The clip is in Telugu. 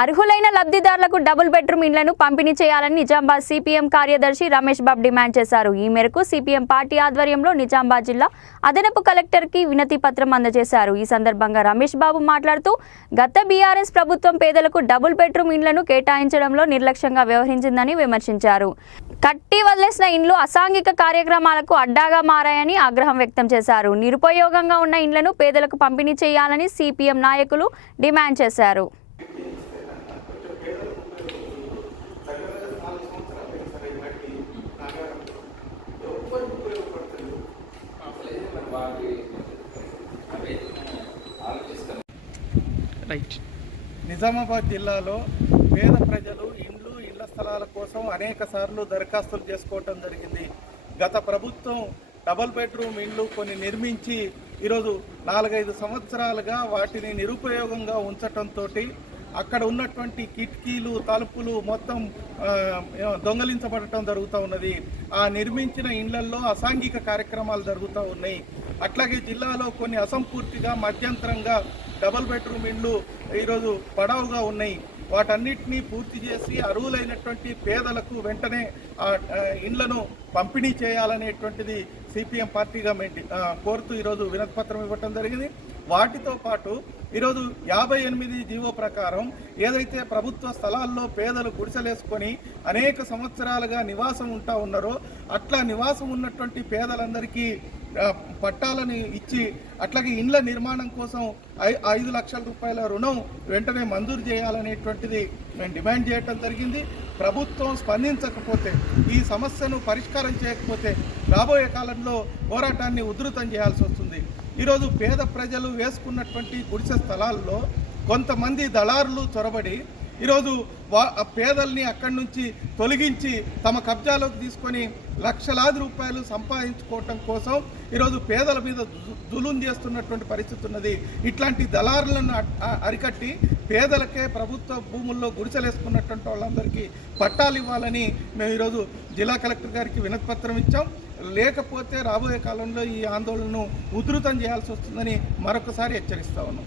అర్హులైన లబ్ధిదారులకు డబుల్ బెడ్రూమ్ ఇండ్లను పంపిణీ చేయాలని నిజామాబాద్ సిపిఎం కార్యదర్శి రమేష్ బాబు డిమాండ్ చేశారు. ఈ మేరకు సిపిఎం పార్టీ ఆధ్వర్యంలో నిజామాబాద్ జిల్లా అదనపు కలెక్టర్కి వినతి పత్రం అందజేశారు. ఈ సందర్భంగా రమేష్ బాబు మాట్లాడుతూ గత బీఆర్ఎస్ ప్రభుత్వం పేదలకు డబుల్ బెడ్రూమ్ ఇండ్లను కేటాయించడంలో నిర్లక్ష్యంగా వ్యవహరించిందని విమర్శించారు. కట్టి వదిలేసిన ఇండ్లు అసాంఘిక కార్యక్రమాలకు అడ్డాగా మారాయని ఆగ్రహం వ్యక్తం చేశారు. నిరుపయోగంగా ఉన్న ఇండ్లను పేదలకు పంపిణీ చేయాలని సిపిఎం నాయకులు డిమాండ్ చేశారు. రైట్ నిజామాబాద్ జిల్లాలో పేద ప్రజలు ఇండ్లు ఇళ్ళ స్థలాల కోసం అనేక సార్లు దరఖాస్తులు చేసుకోవటం జరిగింది. గత ప్రభుత్వం డబల్ బెడ్రూమ్ ఇండ్లు కొన్ని నిర్మించి ఈరోజు నాలుగైదు సంవత్సరాలుగా వాటిని నిరుపయోగంగా ఉంచటంతో అక్కడ ఉన్నటువంటి కిటికీలు తలుపులు మొత్తం దొంగలించబడటం జరుగుతూ ఉన్నది. ఆ నిర్మించిన ఇండ్లల్లో అసాంఘిక కార్యక్రమాలు జరుగుతూ ఉన్నాయి. అట్లాగే జిల్లాలో కొన్ని అసంపూర్తిగా మధ్యంతరంగా డబల్ బెడ్రూమ్ ఇండ్లు ఈరోజు పడవగా ఉన్నాయి. వాటన్నిటినీ పూర్తి చేసి అర్హులైనటువంటి పేదలకు వెంటనే ఆ ఇండ్లను పంపిణీ చేయాలనేటువంటిది సిపిఎం పార్టీగా మేము కోరుతూ ఈరోజు వినతిపత్రం ఇవ్వటం జరిగింది. వాటితో పాటు ఈరోజు యాభై ఎనిమిది జీవో ప్రకారం ఏదైతే ప్రభుత్వ స్థలాల్లో పేదలు గుడిసెలేసుకొని అనేక సంవత్సరాలుగా నివాసం ఉంటా ఉన్నారో అట్లా నివాసం ఉన్నటువంటి పేదలందరికీ పట్టాలని ఇచ్చి అట్లాగే ఇండ్ల నిర్మాణం కోసం ఐ ఐదు లక్షల రూపాయల రుణం వెంటనే మంజూరు చేయాలనేటువంటిది మేము డిమాండ్ చేయటం జరిగింది. ప్రభుత్వం స్పందించకపోతే ఈ సమస్యను పరిష్కారం చేయకపోతే రాబోయే కాలంలో పోరాటాన్ని ఉధృతం చేయాల్సి వస్తుంది. ఈరోజు పేద ప్రజలు వేసుకున్నటువంటి గుడిసె స్థలాల్లో కొంతమంది దళారులు చొరబడి ఈరోజు వా పేదల్ని అక్కడి నుంచి తొలగించి తమ కబ్జాలోకి తీసుకొని లక్షలాది రూపాయలు సంపాదించుకోవటం కోసం ఈరోజు పేదల మీద దు- దులుం చేస్తున్నటువంటి పరిస్థితి ఉన్నది. ఇట్లాంటి దళారులను అరికట్టి పేదలకే ప్రభుత్వ భూముల్లో గుడిసెలేసుకున్నటువంటి వాళ్ళందరికీ పట్టాలు ఇవ్వాలని మేము ఈరోజు జిల్లా కలెక్టర్ గారికి వినతిపత్రం ఇచ్చాం. లేకపోతే రాబోయే కాలంలో ఈ ఆందోళనను ఉధృతం చేయాల్సి వస్తుందని మరొకసారి హెచ్చరిస్తా ఉన్నాం.